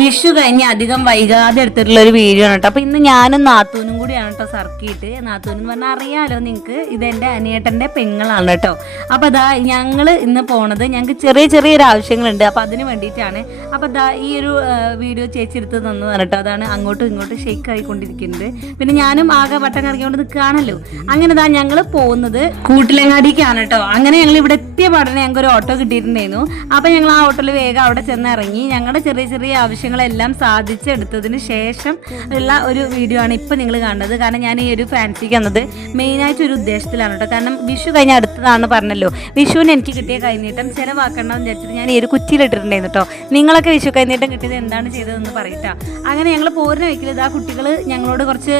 വിഷു കഴിഞ്ഞ് അധികം വൈകാതെ എടുത്തിട്ടുള്ള ഒരു വീഡിയോ ആണ് കേട്ടോ. അപ്പോൾ ഇന്ന് ഞാനും നാത്തൂനും കൂടിയാണ് കേട്ടോ സർക്കിട്ട്. നാത്തൂൻ എന്ന് പറഞ്ഞാൽ അറിയാലോ നിങ്ങൾക്ക്, ഇതെൻ്റെ അനിയേട്ടൻ്റെ പെങ്ങളാണ് കേട്ടോ. അപ്പോൾ അതാ ഞങ്ങൾ ഇന്ന് പോണത്, ഞങ്ങൾക്ക് ചെറിയൊരു ആവശ്യങ്ങളുണ്ട്. അപ്പോൾ അതിന് വേണ്ടിയിട്ടാണ്. അപ്പോൾ അതാ ഈ ഒരു വീഡിയോ ചേച്ചി എടുത്ത് തന്നതാണ് കേട്ടോ. അതാണ് അങ്ങോട്ടും ഇങ്ങോട്ടും ഷെയ്ക്ക് ആയിക്കൊണ്ടിരിക്കുന്നത്. പിന്നെ ഞാനും ആകെ വട്ടം കറങ്ങിക്കൊണ്ട് നിൽക്കുകയാണല്ലോ. അങ്ങനെ ഇതാ ഞങ്ങൾ പോകുന്നത് കൂട്ടിലങ്ങാടിക്കാണ് കേട്ടോ. അങ്ങനെ ഞങ്ങൾ ഇവിടെ എത്തിയ പാടനെ ഞങ്ങൾക്ക് ഒരു ഓട്ടോ കിട്ടിയിട്ടുണ്ടായിരുന്നു. അപ്പോൾ ഞങ്ങൾ ആ ഓട്ടോയിൽ വേഗം അവിടെ ചെന്ന് ഇറങ്ങി. ഞങ്ങളുടെ ചെറിയ ആവശ്യങ്ങളെല്ലാം സാധിച്ചെടുത്തതിന് ശേഷം ഉള്ള ഒരു വീഡിയോ ആണ് ഇപ്പോൾ നിങ്ങൾ കാണുന്നത്. കാരണം ഞാൻ ഈ ഒരു ഫാൻസിക്ക് വന്നത് മെയിനായിട്ട് ഒരു ഉദ്ദേശത്തിലാണ് കേട്ടോ. കാരണം വിഷു കഴിഞ്ഞ അടുത്തതാണ് പറഞ്ഞല്ലോ. വിഷുവിന് എനിക്ക് കിട്ടിയ കൈനീട്ടം ചിലവാക്കണമെന്ന് വിചാരിച്ചിട്ട് ഞാൻ ഈ ഒരു കുറ്റിയിലിട്ടിട്ടുണ്ടായിരുന്നു കേട്ടോ. നിങ്ങളൊക്കെ വിഷു കൈനീട്ടം കിട്ടിയത് എന്താണ് ചെയ്തതെന്ന് പറയട്ടാ. അങ്ങനെ ഞങ്ങൾ പോരുന്ന വയ്ക്കൽ ആ കുട്ടികൾ ഞങ്ങളോട് കുറച്ച്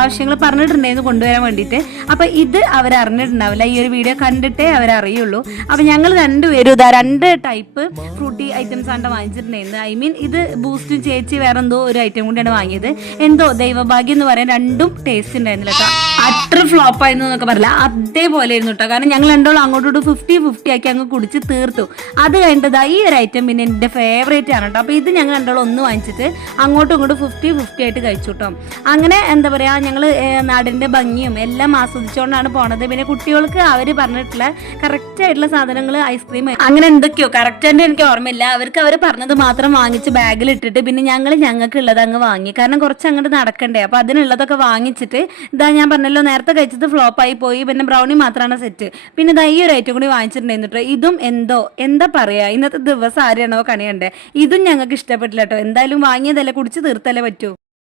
ആവശ്യങ്ങൾ പറഞ്ഞിട്ടുണ്ടായിരുന്നു കൊണ്ടുവരാൻ വേണ്ടിയിട്ട്. അപ്പോൾ ഇത് അവരറിഞ്ഞിട്ടുണ്ടാവില്ല, ഈ ഒരു വീഡിയോ കണ്ടിട്ടേ അവരറിയുള്ളൂ. അപ്പോൾ ഞങ്ങൾ രണ്ടുപേരും ഇതാ 2 ടൈപ്പ് ഫ്രൂട്ടി ഐറ്റംസ് ആണ് വാങ്ങിച്ചിട്ടുണ്ടായിരുന്നത്. ഐ മീൻ ഇത് ബൂസ്റ്റും ചേച്ചി വേറെ എന്തോ ഒരു ഐറ്റം കൂടിയാണ് വാങ്ങിയത്. എന്തോ ദൈവഭാഗ്യം എന്ന് പറയാൻ രണ്ടും ടേസ്റ്റ് ഉണ്ടായിരുന്നില്ല കേട്ടോ. അത്ര ഫ്ലോപ്പ് ആയിരുന്നു എന്നൊക്കെ പറയില്ല, അതേപോലെ ആയിരുന്നു കേട്ടോ. കാരണം ഞങ്ങൾ രണ്ടോളം അങ്ങോട്ടോട്ട് 50-50 ആക്കി അങ്ങ് കുടിച്ച് തീർത്തു. അത് കഴിഞ്ഞതാ ഈ ഒരു ഐറ്റം പിന്നെ എൻ്റെ ഫേവറേറ്റ് ആണ് കേട്ടോ. അപ്പോൾ ഇത് ഞങ്ങൾ രണ്ടോളം ഒന്ന് വാങ്ങിച്ചിട്ട് അങ്ങോട്ടും ഇങ്ങോട്ടും 50-50 ആയിട്ട് കഴിച്ചു കേട്ടോ. അങ്ങനെ എന്താ പറയുക, ഞങ്ങൾ നാടിൻ്റെ ഭംഗിയും എല്ലാം ആസ്വദിച്ചുകൊണ്ടാണ് പോണത്. പിന്നെ കുട്ടികൾക്ക് അവർ പറഞ്ഞിട്ടുള്ള കറക്റ്റ് ആയിട്ടുള്ള സാധനങ്ങൾ, ഐസ്ക്രീം അങ്ങനെ എന്തൊക്കെയോ കറക്റ്റായിട്ട് എനിക്ക് ഓർമ്മയില്ല. അവർക്ക് അവർ പറഞ്ഞത് മാത്രം വാങ്ങിച്ച് ബാഗിൽ ഇട്ടിട്ട് പിന്നെ ഞങ്ങൾക്ക് ഉള്ളത് അങ്ങ് വാങ്ങി. കാരണം കുറച്ച് അങ്ങോട്ട് നടക്കണ്ടേ. അപ്പോൾ അതിനുള്ളതൊക്കെ വാങ്ങിച്ചിട്ട് ഇതാ ഞാൻ പറഞ്ഞല്ലോ നേരത്തെ കഴിച്ചത് ഫ്ലോപ്പായി പോയി. പിന്നെ ബ്രൗണി മാത്രമാണ് സെറ്റ്. പിന്നെ ഇതാ ഈ ഒരു ഐറ്റം കൂടി വാങ്ങിച്ചിട്ടുണ്ടായിരുന്നു കേട്ടോ. ഇതും എന്താ പറയുക, ഇന്നത്തെ ദിവസം ആരെയാണോ കണിയണ്ടേ. ഇതും ഞങ്ങൾക്ക് ഇഷ്ടപ്പെട്ടില്ല കേട്ടോ. എന്തായാലും വാങ്ങിയതല്ലേ, കുടിച്ച് തീർത്തല്ലേ പറ്റൂ.